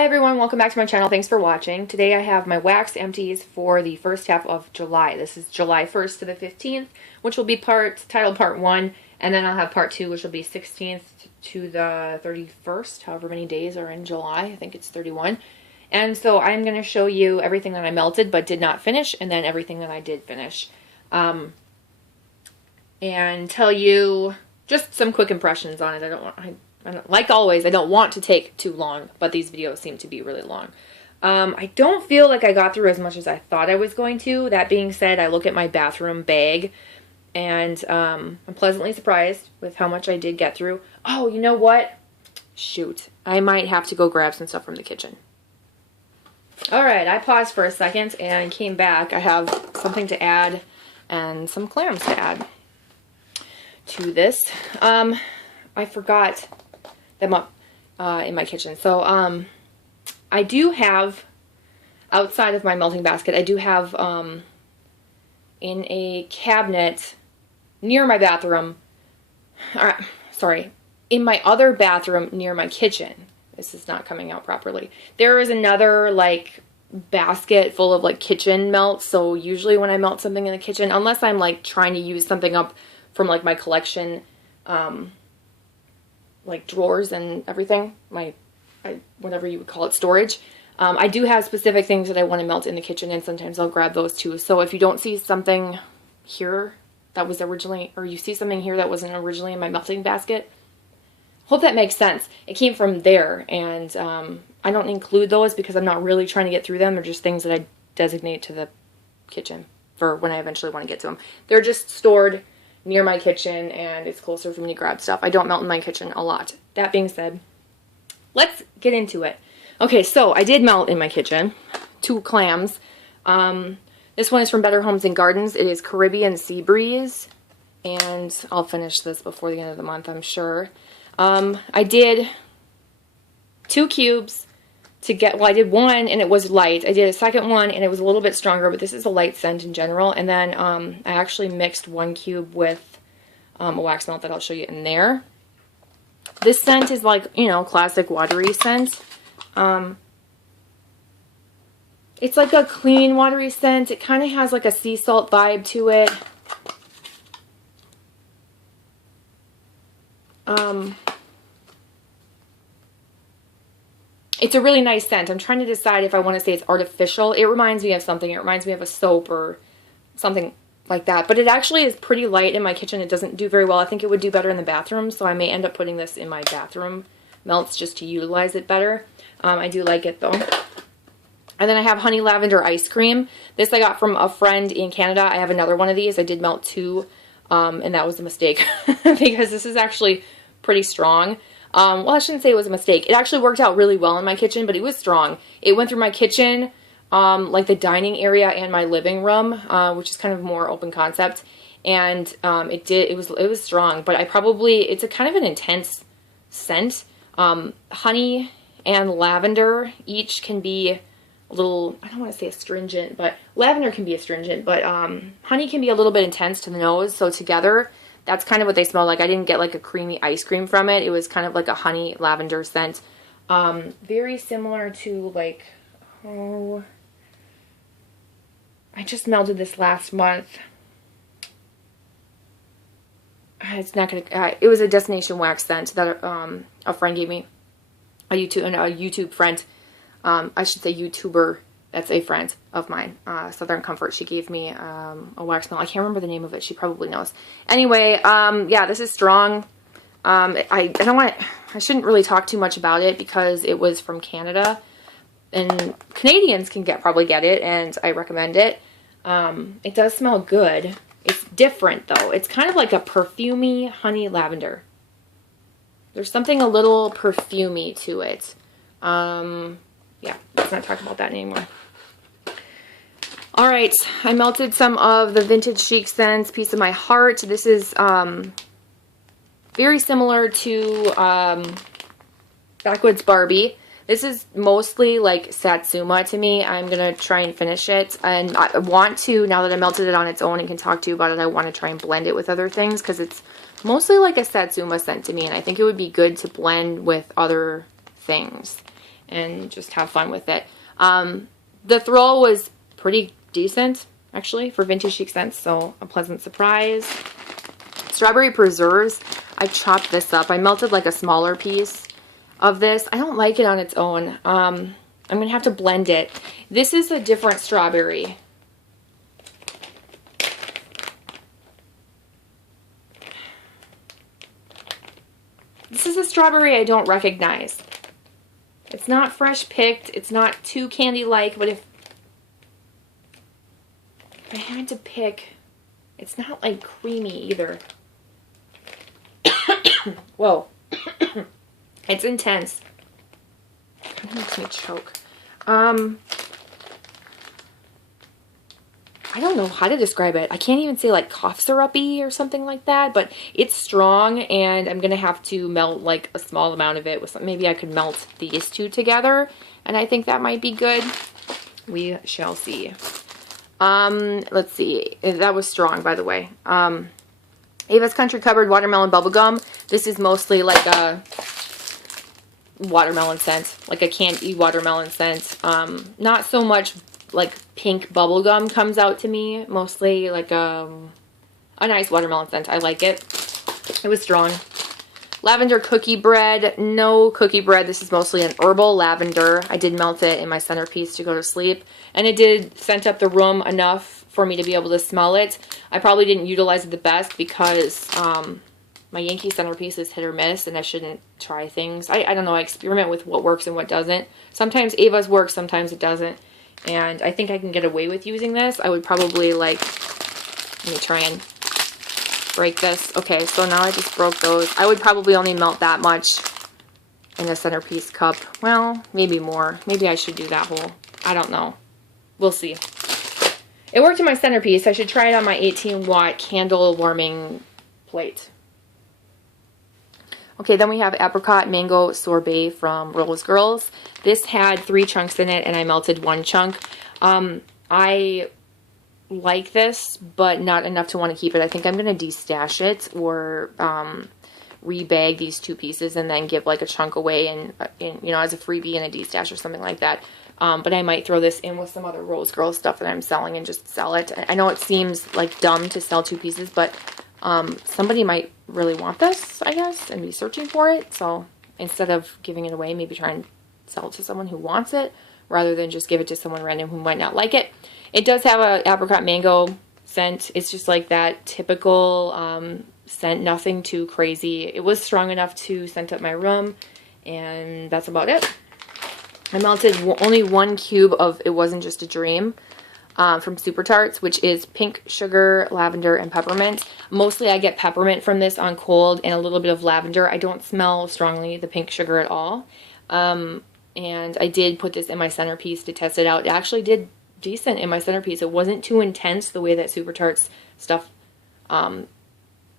Hi everyone, welcome back to my channel. Thanks for watching. Today I have my wax empties for the first half of July. This is July 1st to the 15th, which will be titled part 1, and then I'll have part 2, which will be 16th to the 31st, however many days are in July. I think it's 31. And so I'm going to show you everything that I melted but did not finish, and then everything that I did finish. And tell you just some quick impressions on it. Like always, I don't want to take too long, but these videos seem to be really long. I don't feel like I got through as much as I thought I was going to. That being said, I look at my bathroom bag, and I'm pleasantly surprised with how much I did get through. Oh, you know what? Shoot. I might have to go grab some stuff from the kitchen. Alright, I paused for a second and came back. I have something to add and some clams to add to this. I forgot them up in my kitchen. So I do have, outside of my melting basket, I do have in a cabinet near my bathroom, in my other bathroom near my kitchen. This is not coming out properly. There is another like basket full of like kitchen melts. So usually when I melt something in the kitchen, unless I'm like trying to use something up from like my collection, like drawers and everything, whatever you would call it, storage. I do have specific things that I want to melt in the kitchen, and sometimes I'll grab those too. So if you don't see something here that was originally, or you see something here that wasn't originally in my melting basket, hope that makes sense. It came from there, and I don't include those because I'm not really trying to get through them. They're just things that I designate to the kitchen for when I eventually want to get to them. They're just stored near my kitchen, and it's closer for me to grab stuff. I don't melt in my kitchen a lot. That being said, let's get into it. Okay, so I did melt in my kitchen 2 clams. This one is from Better Homes and Gardens. It is Caribbean Sea Breeze, and I'll finish this before the end of the month, I'm sure. I did 2 cubes to get, well, I did one and it was light. I did a second one and it was a little bit stronger, but this is a light scent in general. And then I actually mixed 1 cube with a wax melt that I'll show you in there. This scent is like, you know, classic watery scent. It's like a clean watery scent. It kind of has like a sea salt vibe to it. It's a really nice scent. I'm trying to decide if I want to say it's artificial. It reminds me of something. It reminds me of a soap or something like that. But it actually is pretty light in my kitchen. It doesn't do very well. I think it would do better in the bathroom, so I may end up putting this in my bathroom melts just to utilize it better. I do like it though. And then I have honey lavender ice cream. This I got from a friend in Canada. I have another one of these. I did melt 2, and that was a mistake because this is actually pretty strong. Well, I shouldn't say it was a mistake. It actually worked out really well in my kitchen, but it was strong. It went through my kitchen, like the dining area and my living room, which is kind of more open concept. And it was strong, but it's a kind of an intense scent. Honey and lavender each can be a little, I don't want to say astringent, but lavender can be astringent, but honey can be a little bit intense to the nose. So together, that's kind of what they smell like. I didn't get like a creamy ice cream from it. It was kind of like a honey lavender scent. Very similar to like, I just melted this last month. It's not gonna, it was a Destination Wax scent that a friend gave me. A YouTube friend. I should say YouTuber. That's a friend of mine, Southern Comfort. She gave me a wax melt. I can't remember the name of it. She probably knows. Anyway, yeah, this is strong. I shouldn't really talk too much about it because it was from Canada, and Canadians can probably get it, and I recommend it. It does smell good. It's different though. It's kind of like a perfumey honey lavender. There's something a little perfumey to it. Yeah, let's not talk about that anymore. Alright, I melted some of the Vintage Chic scents, Piece of My Heart. This is very similar to Backwoods Barbie. This is mostly like Satsuma to me. I'm going to try and finish it. And I want to, now that I melted it on its own and can talk to you about it, I want to try and blend it with other things because it's mostly like a Satsuma scent to me. And I think it would be good to blend with other things. and just have fun with it. The throw was pretty decent, actually, for Vintage Chic Scents, so a pleasant surprise. Strawberry preserves. I chopped this up. I melted like a smaller piece of this. I don't like it on its own. I'm going to have to blend it. This is a different strawberry. This is a strawberry I don't recognize. It's not fresh picked. It's not too candy-like, but if I had to pick, it's not like creamy either. Whoa. It's intense. It makes me choke. I don't know how to describe it. I can't even say like cough syrupy or something like that, but it's strong, and I'm going to have to melt like a small amount of it with some, maybe I could melt these two together, and I think that might be good. We shall see. Let's see. That was strong, by the way. Ava's Country Cupboard Watermelon Bubblegum. This is mostly like a watermelon scent, like a candy watermelon scent. Not so much like pink bubblegum comes out to me, mostly like a nice watermelon scent. I like it. It was strong. Lavender cookie bread. No cookie bread. This is mostly an herbal lavender. I did melt it in my centerpiece to go to sleep, and it did scent up the room enough for me to be able to smell it. I probably didn't utilize it the best because my Yankee centerpiece is hit or miss, and I shouldn't try things. I don't know. I experiment with what works and what doesn't. Sometimes Ava's works, sometimes it doesn't. And I think I can get away with using this. I would probably like, let me try and break this. Okay, so now I just broke those. I would probably only melt that much in a centerpiece cup. Well, maybe more. Maybe I should do that whole. I don't know. We'll see. It worked in my centerpiece. I should try it on my 18-watt candle warming plate. Okay, then we have Apricot Mango Sorbet from Rose Girls. This had 3 chunks in it, and I melted 1 chunk. I like this, but not enough to want to keep it. I think I'm going to destash it or rebag these 2 pieces and then give like a chunk away and you know, as a freebie and a destash or something like that. But I might throw this in with some other Rose Girls stuff that I'm selling and just sell it. I know it seems like dumb to sell 2 pieces, but somebody might really want this, I guess, and be searching for it. So instead of giving it away, maybe try and sell it to someone who wants it rather than just give it to someone random who might not like it. It does have a apricot mango scent. It's just like that typical scent, nothing too crazy. It was strong enough to scent up my room, and that's about it. I melted only 1 cube of It Wasn't Just a Dream from Super Tarts, which is pink sugar, lavender, and peppermint. Mostly I get peppermint from this on cold and a little bit of lavender. I don't smell strongly the pink sugar at all. And I did put this in my centerpiece to test it out. It actually did decent in my centerpiece. It wasn't too intense the way that Super Tarts stuff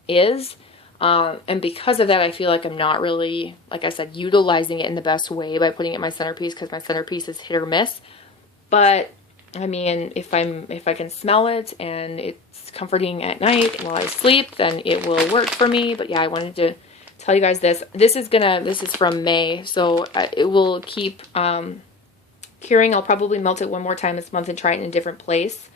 is. And because of that, I feel like I'm not really, like I said, utilizing it in the best way by putting it in my centerpiece, because my centerpiece is hit or miss. But I mean, if I can smell it and it's comforting at night while I sleep, then it will work for me. But yeah, I wanted to tell you guys this. This is from May, so it will keep curing. I'll probably melt it one more time this month and try it in a different place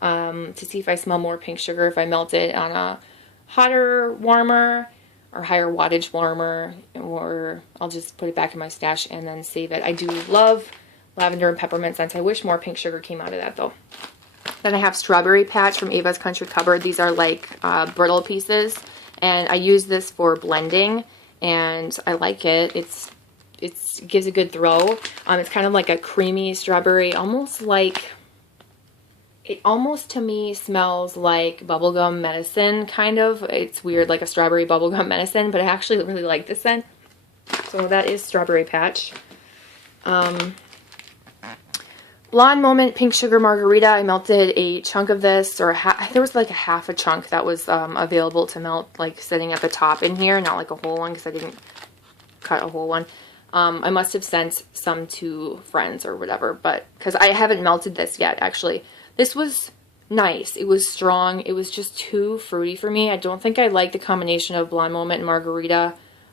to see if I smell more pink sugar. If I melt it on a hotter warmer or higher wattage warmer, or I'll just put it back in my stash and then save it. I do love lavender and peppermint scents. I wish more pink sugar came out of that though. Then I have Strawberry Patch from Ava's Country Cupboard. These are like brittle pieces, and I use this for blending, and I like it. It gives a good throw. It's kind of like a creamy strawberry, it almost to me smells like bubblegum medicine, kind of. It's weird, like a strawberry bubblegum medicine, but I actually really like this scent. So that is Strawberry Patch. Blonde Moment Pink Sugar Margarita. I melted a chunk of this, or there was like a half a chunk that was available to melt, like sitting at the top in here, not like a whole one because I didn't cut a whole one. I must have sent some to friends or whatever, but because I haven't melted this yet, actually. This was nice. It was strong. It was just too fruity for me. I don't think I like the combination of Blonde Moment and Margarita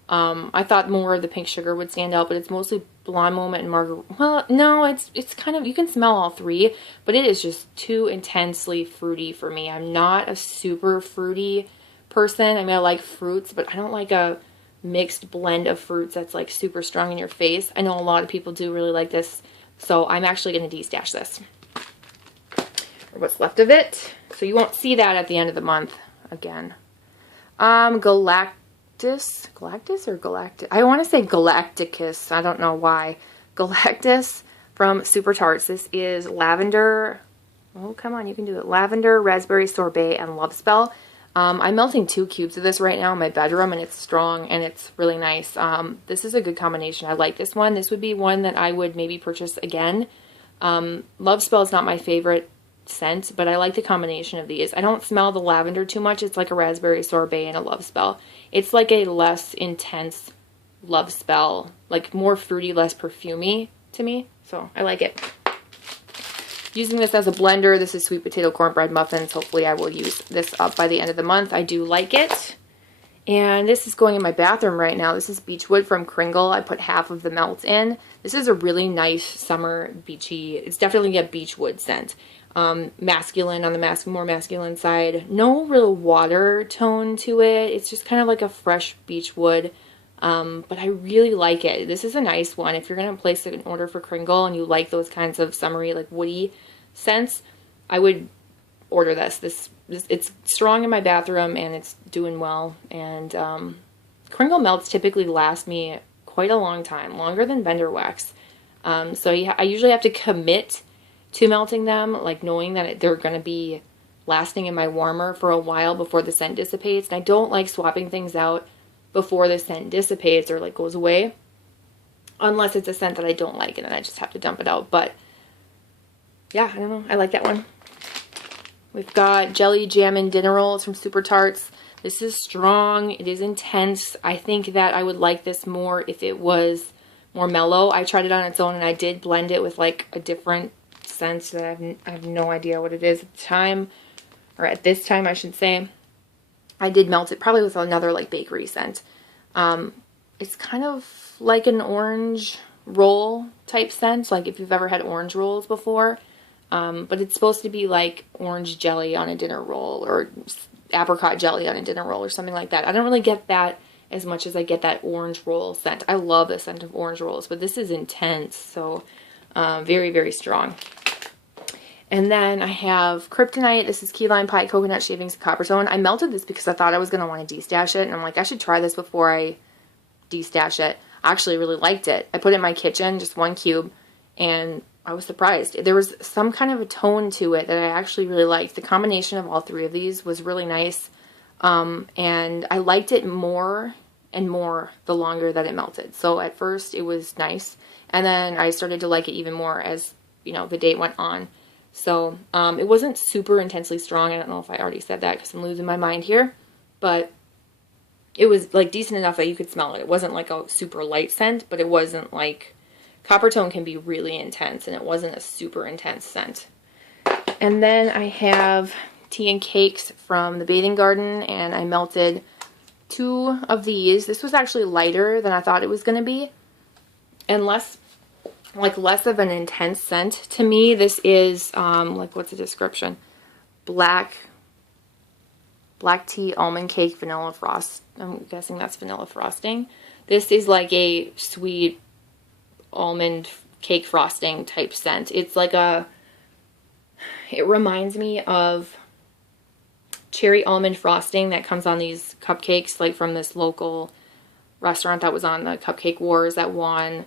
I thought more of the pink sugar would stand out, but it's mostly Blonde Moment and Margarita. Well, no, it's kind of, you can smell all three, but it is just too intensely fruity for me. I'm not a super fruity person. I mean, I like fruits, but I don't like a mixed blend of fruits that's like super strong in your face. I know a lot of people do really like this, so I'm actually going to destash this, or what's left of it. So you won't see that at the end of the month again. Galactus or Galactic? I want to say Galacticus. I don't know why. Galactus from Super Tarts. This is lavender. Oh, come on, you can do it. Lavender, raspberry sorbet, and love spell. I'm melting 2 cubes of this right now in my bedroom, and it's strong and it's really nice. This is a good combination. I like this one. This would be one that I would maybe purchase again. Love spell is not my favorite scent, but I like the combination of these. I don't smell the lavender too much. It's like a raspberry sorbet and a love spell. It's like a less intense love spell, like more fruity, less perfumey to me, so I like it. Using this as a blender. This is sweet potato cornbread muffins. Hopefully I will use this up by the end of the month. I do like it. And this is going in my bathroom right now. This is Beechwood from Kringle. I put half of the melt in. This is a really nice summer beachy, it's definitely a beechwood scent. Masculine on the more masculine side. No real water tone to it. It's just kind of like a fresh beechwood. But I really like it. This is a nice one. If you're going to place an order for Kringle and you like those kinds of summery, like woody scents, I would order this. It's strong in my bathroom and it's doing well. And Kringle melts typically last me quite a long time, longer than vendor wax. So I usually have to commit to melting them, like knowing that they're going to be lasting in my warmer for a while before the scent dissipates. And I don't like swapping things out before the scent dissipates or like goes away, unless it's a scent that I don't like and then I just have to dump it out. But yeah, I don't know, I like that one. We've got Jelly Jammin' Dinner Rolls from Super Tarts. This is strong, it is intense. I think that I would like this more if it was more mellow. I tried it on its own and I did blend it with like a different scent that I have no idea what it is at the time, or at this time I should say. I did melt it probably with another like bakery scent. It's kind of like an orange roll type scent, like if you've ever had orange rolls before. But it's supposed to be like orange jelly on a dinner roll or apricot jelly on a dinner roll or something like that. I don't really get that as much as I get that orange roll scent. I love the scent of orange rolls, but this is intense, so very, very strong. And then I have Kryptonite. This is key lime pie, coconut shavings, and copper tone. I melted this because I thought I was going to want to destash it. And I'm like, I should try this before I destash it. I actually really liked it. I put it in my kitchen, just 1 cube, and I was surprised. There was some kind of a tone to it that I actually really liked. The combination of all 3 of these was really nice. And I liked it more and more the longer that it melted. So at first it was nice. And then I started to like it even more as, you know, the day went on. So, it wasn't super intensely strong. I don't know if I already said that because I'm losing my mind here, but it was like decent enough that you could smell it. It wasn't like a super light scent, but it wasn't like, copper tone can be really intense and it wasn't a super intense scent. And then I have tea and cakes from the Bathing Garden, and I melted 2 of these. This was actually lighter than I thought it was going to be and less of an intense scent to me. This is like, what's the description? Black tea almond cake vanilla frost. I'm guessing that's vanilla frosting. This is like a sweet almond cake frosting type scent. It's like it reminds me of cherry almond frosting that comes on these cupcakes, like from this local restaurant that was on the Cupcake Wars that won.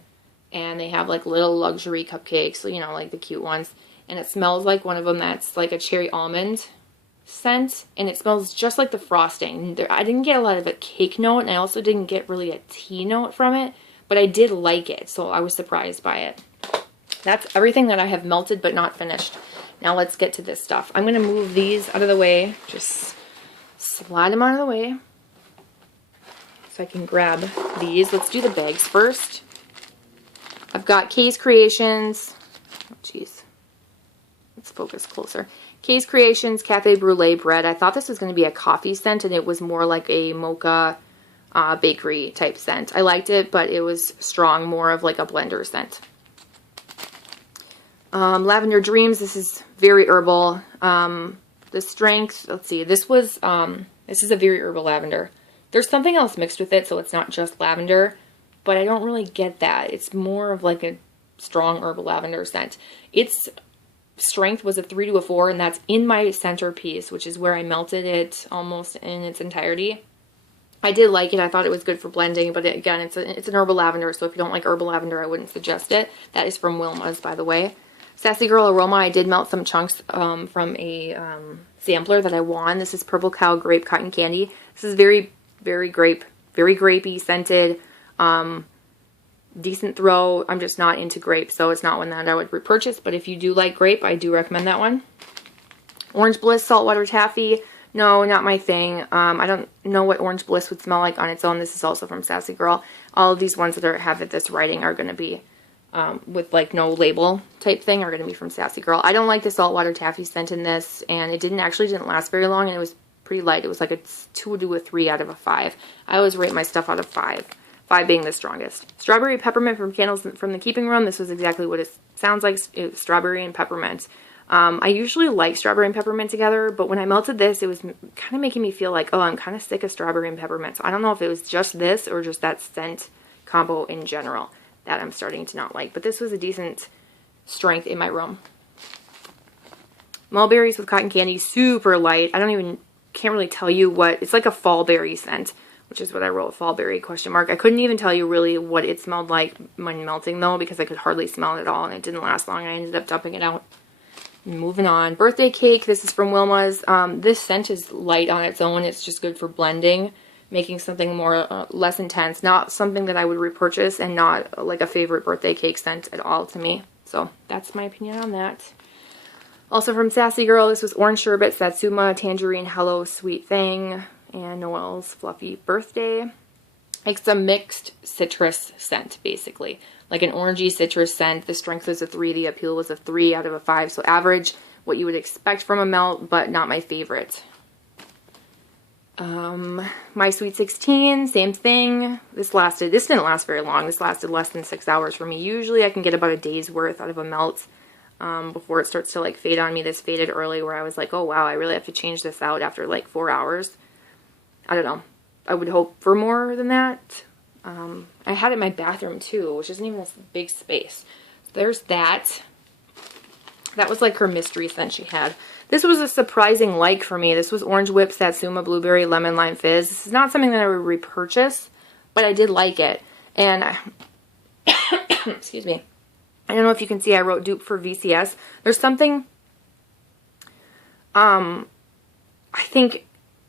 And they have like little luxury cupcakes, you know, like the cute ones. And it smells like one of them that's like a cherry almond scent. And it smells just like the frosting. I didn't get a lot of a cake note, and I also didn't get really a tea note from it. But I did like it, so I was surprised by it. That's everything that I have melted but not finished. Now let's get to this stuff. I'm going to move these out of the way. Just slide them out of the way so I can grab these. Let's do the bags first. I've got Kay's Creations. Oh, jeez. Let's focus closer. Kay's Creations Cafe Brulee Bread. I thought this was going to be a coffee scent, and it was more like a mocha bakery type scent. I liked it, but it was strong, more of like a blender scent. Lavender Dreams, this is very herbal. The strength, let's see, this is a very herbal lavender. There's something else mixed with it, so it's not just lavender, but I don't really get that. It's more of like a strong herbal lavender scent. Its strength was a 3 to a 4, and that's in my centerpiece, which is where I melted it almost in its entirety. I did like it. I thought it was good for blending, but again, it's an herbal lavender, so if you don't like herbal lavender, I wouldn't suggest it. That is from Wilma's, by the way. Sassy Girl Aroma, I did melt some chunks from a sampler that I won. This is Purple Cow Grape Cotton Candy. This is very, very grapey scented. Decent throw. I'm just not into grape, so it's not one that I would repurchase, but if you do like grape, I do recommend that one. Orange Bliss Saltwater Taffy. No, not my thing. I don't know what Orange Bliss would smell like on its own. This is also from Sassy Girl. All of these ones that have this writing are going to be with like no label type thing are going to be from Sassy Girl. I don't like the saltwater taffy scent in this, and it didn't last very long, and it was pretty light. It was like a 2 to a 3 out of a 5. I always rate my stuff out of 5. 5 being the strongest. Strawberry Peppermint from Candles from the Keeping Room. This was exactly what it sounds like. It's strawberry and peppermint. I usually like strawberry and peppermint together, but when I melted this, it was kind of making me feel like, oh, I'm kind of sick of strawberry and peppermint. So I don't know if it was just this or just that scent combo in general that I'm starting to not like. But this was a decent strength in my room. Mulberries with Cotton Candy, super light. Can't really tell you what, it's like a fall berry scent, which is what I wrote, fall berry question mark. I couldn't even tell you really what it smelled like when melting though, because I could hardly smell it at all, and it didn't last long. I ended up dumping it out. Moving on. Birthday Cake, this is from Wilma's. This scent is light on its own. It's just good for blending, making something more, less intense. Not something that I would repurchase, and not like a favorite birthday cake scent at all to me. So that's my opinion on that. Also from Sassy Girl, this was Orange Sherbet, Satsuma, Tangerine, Hello, Sweet Thing, and Noel's Fluffy Birthday. It's a mixed citrus scent, basically. Like an orangey citrus scent. The strength was a 3, the appeal was a 3 out of a 5. So average, what you would expect from a melt, but not my favorite. My Sweet 16, same thing. This didn't last very long. This lasted less than 6 hours for me. Usually I can get about a day's worth out of a melt before it starts to like fade on me. This faded early where I was like, oh wow, I really have to change this out after like 4 hours. I don't know. I would hope for more than that. I had it in my bathroom too, which isn't even a big space. There's that. That was like her mystery scent she had. This was a surprising like for me. This was Orange Whip, Satsuma, Blueberry, Lemon Lime Fizz. This is not something that I would repurchase, but I did like it. And excuse me. I don't know if you can see, I wrote dupe for VCS. There's something, I think,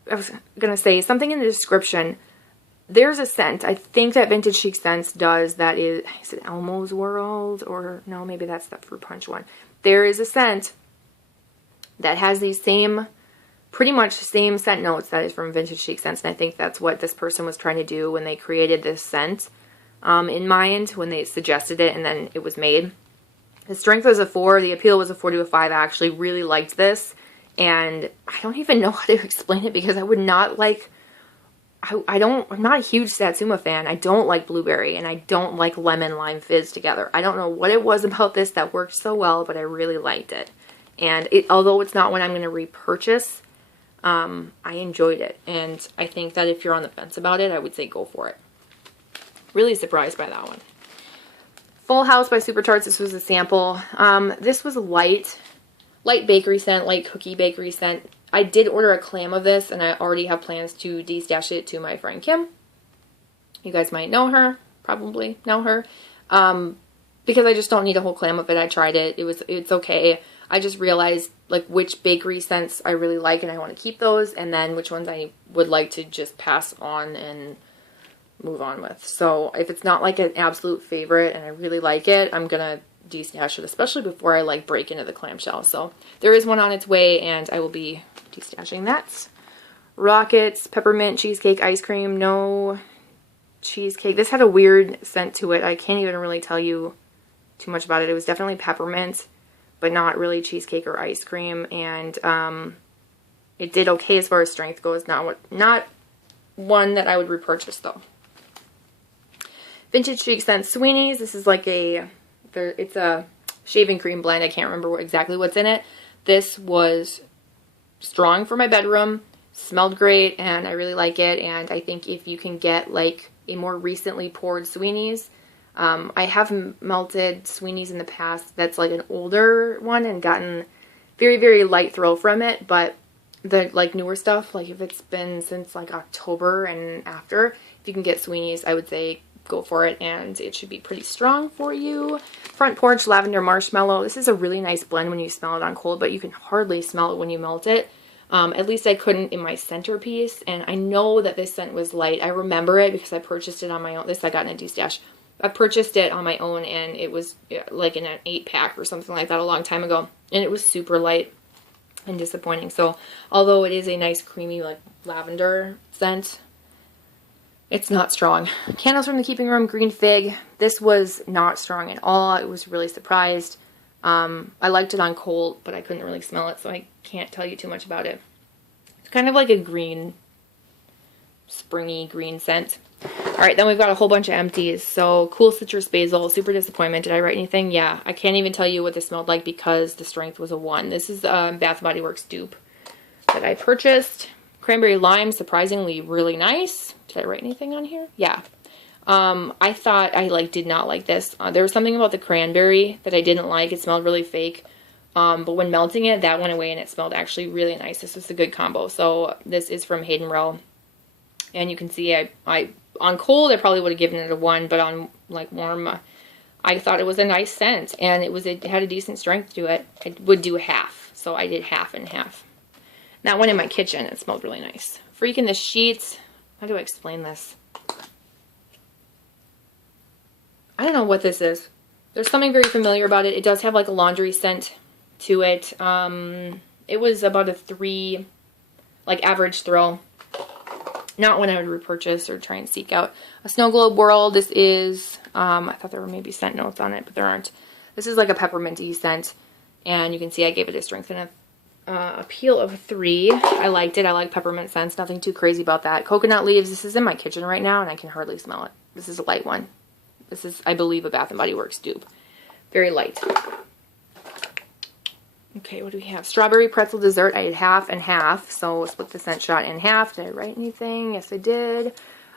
I was going to say something in the description. There's a scent, I think that Vintage Chic Scents does, that is it Elmo's World? Or, no, maybe that's the Fruit Punch one. There is a scent that has these pretty much same scent notes that is from Vintage Chic Scents, and I think that's what this person was trying to do when they created this scent in mind, when they suggested it and then it was made. The strength was a 4, the appeal was a 4 to a 5. I actually really liked this, and I don't even know how to explain it because I would not like, I'm not a huge Satsuma fan. I don't like blueberry, and I don't like lemon lime fizz together. I don't know what it was about this that worked so well, but I really liked it. And although it's not one I'm going to repurchase, I enjoyed it. And I think that if you're on the fence about it, I would say go for it. Really surprised by that one. Full House by Super Tarts. This was a sample. This was a light bakery scent, light cookie bakery scent. I did order a clam of this, and I already have plans to de-stash it to my friend Kim. You guys might know her, probably know her, because I just don't need a whole clam of it. I tried it. It's okay. I just realized like which bakery scents I really like, and I want to keep those, and then which ones I would like to just pass on and move on with. So if it's not like an absolute favorite and I really like it, I'm gonna de-stash it, especially before I like break into the clamshell. So there is one on its way, and I will be de-stashing that. Rockets Peppermint Cheesecake Ice Cream. No cheesecake. This had a weird scent to it. I can't even really tell you too much about it. It was definitely peppermint, but not really cheesecake or ice cream. And it did okay as far as strength goes. Not one that I would repurchase though. Vintage Chic Scent Sweeney's. This is like it's a shaving cream blend. I can't remember exactly what's in it. This was strong for my bedroom, smelled great, and I really like it. And I think if you can get like a more recently poured Sweeney's, I have melted Sweeney's in the past that's like an older one and gotten very, very light throw from it, but the like newer stuff, like if it's been since like October and after, if you can get Sweeney's, I would say go for it, and it should be pretty strong for you. Front Porch Lavender Marshmallow. This is a really nice blend when you smell it on cold, but you can hardly smell it when you melt it. At least I couldn't in my centerpiece, and I know that this scent was light. I remember it because I purchased it on my own. This I got in a DESTASH. I purchased it on my own, and it was like in an 8-pack or something like that a long time ago, and it was super light and disappointing. So although it is a nice creamy like lavender scent, it's not strong. Candles from the Keeping Room Green Fig. This was not strong at all. I was really surprised. I liked it on cold, but I couldn't really smell it, so I can't tell you too much about it. It's kind of like a green, springy green scent. Alright, then we've got a whole bunch of empties. So, Cool Citrus Basil, super disappointment. Did I write anything? Yeah, I can't even tell you what this smelled like because the strength was a 1. This is a Bath & Body Works dupe that I purchased. Cranberry Lime, surprisingly really nice. Did I write anything on here? Yeah. I thought I did not like this. There was something about the cranberry that I didn't like. It smelled really fake. But when melting it, that went away and it smelled actually really nice. This was a good combo. So this is from Hayden Rowe. And you can see I on cold I probably would have given it a 1, but on like warm I thought it was a nice scent, and it had a decent strength to it. I would do half. So I did half and half. That one in my kitchen, it smelled really nice. Freak in the Sheets. How do I explain this? I don't know what this is. There's something very familiar about it. It does have like a laundry scent to it. It was about a 3, like average throw. Not one I would repurchase or try and seek out. A Snow Globe World. This is, I thought there were maybe scent notes on it, but there aren't. This is like a pepperminty scent. And you can see I gave it a strength and a peel of 3. I liked it. I like peppermint scents. Nothing too crazy about that. Coconut Leaves. This is in my kitchen right now, and I can hardly smell it. This is a light one. This is, I believe, a Bath & Body Works dupe. Very light. Okay, what do we have? Strawberry Pretzel Dessert. I did half and half, so we'll split the scent shot in half. Did I write anything? Yes, I did.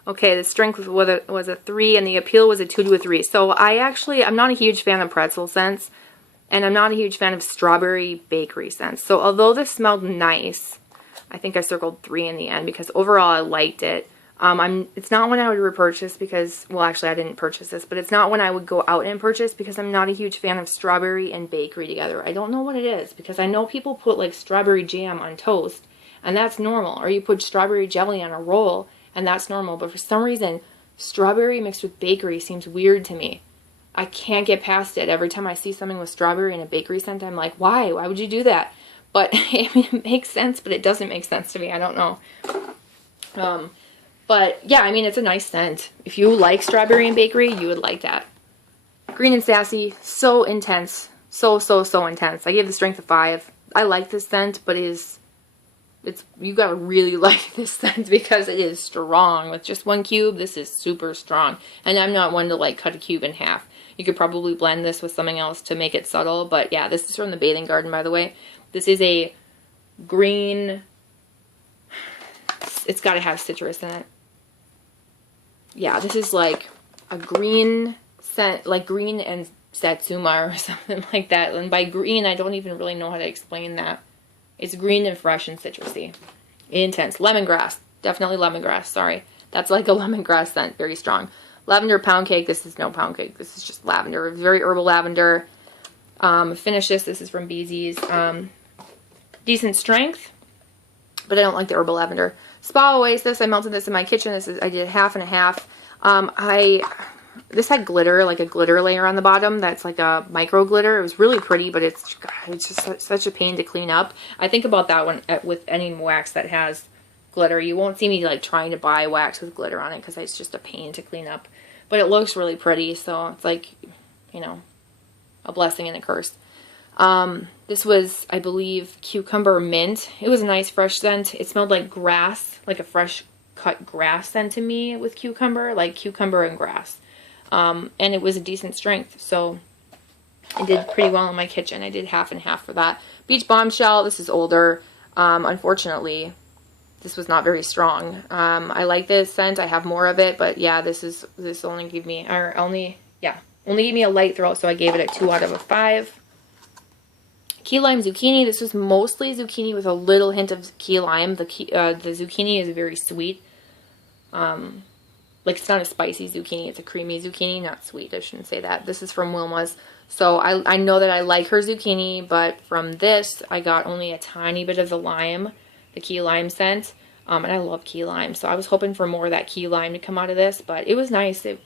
Okay, the strength was a 3, and the appeal was a 2 to a 3. So I'm not a huge fan of pretzel scents, and I'm not a huge fan of strawberry bakery scents. So although this smelled nice, I think I circled 3 in the end because overall I liked it. It's not one I would repurchase because, well, actually I didn't purchase this, but it's not one I would go out and purchase because I'm not a huge fan of strawberry and bakery together. I don't know what it is because I know people put like strawberry jam on toast and that's normal, or you put strawberry jelly on a roll and that's normal, but for some reason strawberry mixed with bakery seems weird to me. I can't get past it. Every time I see something with strawberry and a bakery scent, I'm like, why? Why would you do that? But I mean, it makes sense, but it doesn't make sense to me. I don't know. But yeah, I mean, it's a nice scent. If you like strawberry and bakery, you would like that. Green and Sassy, so intense. So intense. I gave the strength a 5. I like this scent, but you gotta really like this scent because it is strong. With just 1 cube, this is super strong. And I'm not one to like cut a cube in half. You could probably blend this with something else to make it subtle, but yeah, this is from the Bathing Garden, by the way. This is a green, it's gotta have citrus in it. Yeah, this is like a green scent, like green and satsuma or something like that. And by green, I don't even really know how to explain that. It's green and fresh and citrusy. Intense. Lemongrass. Definitely lemongrass, sorry. That's like a lemongrass scent, very strong. Lavender Pound Cake. This is no pound cake. This is just lavender. Very herbal lavender. Finish this. This is from Beezy's. Decent strength, but I don't like the herbal lavender. Spa Oasis, I melted this in my kitchen. I did half and a half. This had glitter, like a glitter layer on the bottom. That's like a micro glitter. It was really pretty, but it's just such a pain to clean up. I think about that one with any wax that has glitter. You won't see me like trying to buy wax with glitter on it because it's just a pain to clean up. But it looks really pretty, so it's like, you know, a blessing and a curse. This was, I believe, cucumber mint. It was a nice fresh scent. It smelled like grass, like a fresh cut grass scent to me with cucumber, like cucumber and grass. And it was a decent strength, so I did pretty well in my kitchen. I did half and half for that. Beach Bombshell, this is older. Unfortunately, this was not very strong. I like this scent. I have more of it, but yeah, this only gave me, only gave me a light throw, so I gave it a 2 out of a 5. Key Lime Zucchini. This was mostly zucchini with a little hint of key lime. The zucchini is very sweet. Like, it's not a spicy zucchini. It's a creamy zucchini, not sweet. I shouldn't say that. This is from Wilma's. So I know that I like her zucchini, but from this, I got only a tiny bit of the lime, the key lime scent. And I love key lime. So I was hoping for more of that key lime to come out of this, but it was nice. It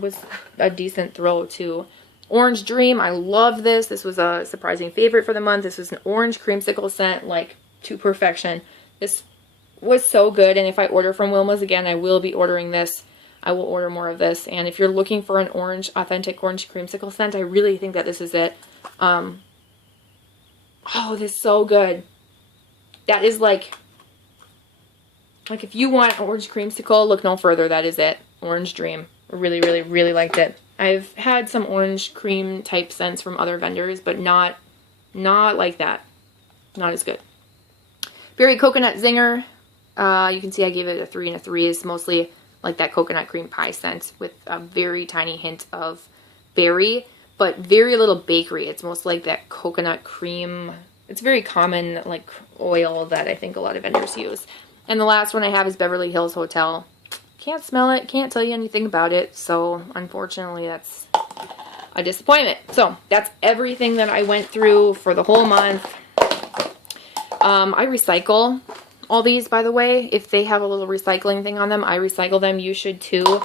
was a decent throw, too. Orange Dream, I love this. This was a surprising favorite for the month. This was an orange creamsicle scent, like, to perfection. This was so good, and if I order from Wilma's again, I will be ordering this. I will order more of this, and if you're looking for an authentic orange creamsicle scent, I really think that this is it. Oh, this is so good. That is like if you want orange creamsicle, look no further. That is it. Orange Dream. I really, really, really liked it. I've had some orange cream type scents from other vendors, but not like that. Not as good. Berry Coconut Zinger. You can see I gave it a 3 and a 3. It's mostly like that coconut cream pie scent with a very tiny hint of berry, but very little bakery. It's most like that coconut cream. It's very common, like, oil that I think a lot of vendors use. And the last one I have is Beverly Hills Hotel. Can't smell it, can't tell you anything about it, so unfortunately that's a disappointment. So that's everything that I went through for the whole month. I recycle all these, by the way. If they have a little recycling thing on them, I recycle them. You should too.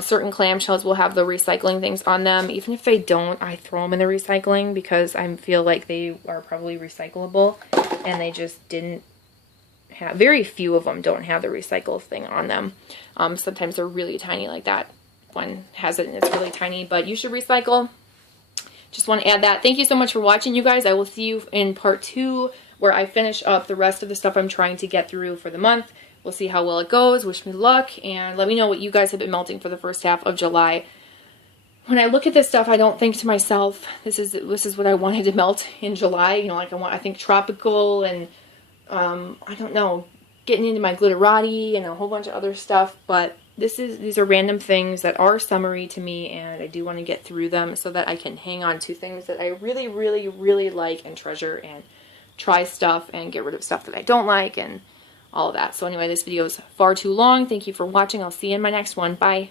Certain clamshells will have the recycling things on them. Even if they don't, I throw them in the recycling because I feel like they are probably recyclable, and they just didn't have, very few of them don't have the recycle thing on them. Sometimes they're really tiny like that. One has it and it's really tiny, but you should recycle. Just want to add that. Thank you so much for watching, you guys. I will see you in part 2 where I finish up the rest of the stuff I'm trying to get through for the month. We'll see how well it goes. Wish me luck, and let me know what you guys have been melting for the first half of July. When I look at this stuff, I don't think to myself, this is what I wanted to melt in July. You know, like I think tropical and I don't know, getting into my glitterati and a whole bunch of other stuff, but these are random things that are summery to me, and I do want to get through them so that I can hang on to things that I really, really, really like and treasure, and try stuff and get rid of stuff that I don't like and all of that. So anyway, this video is far too long. Thank you for watching. I'll see you in my next one. Bye.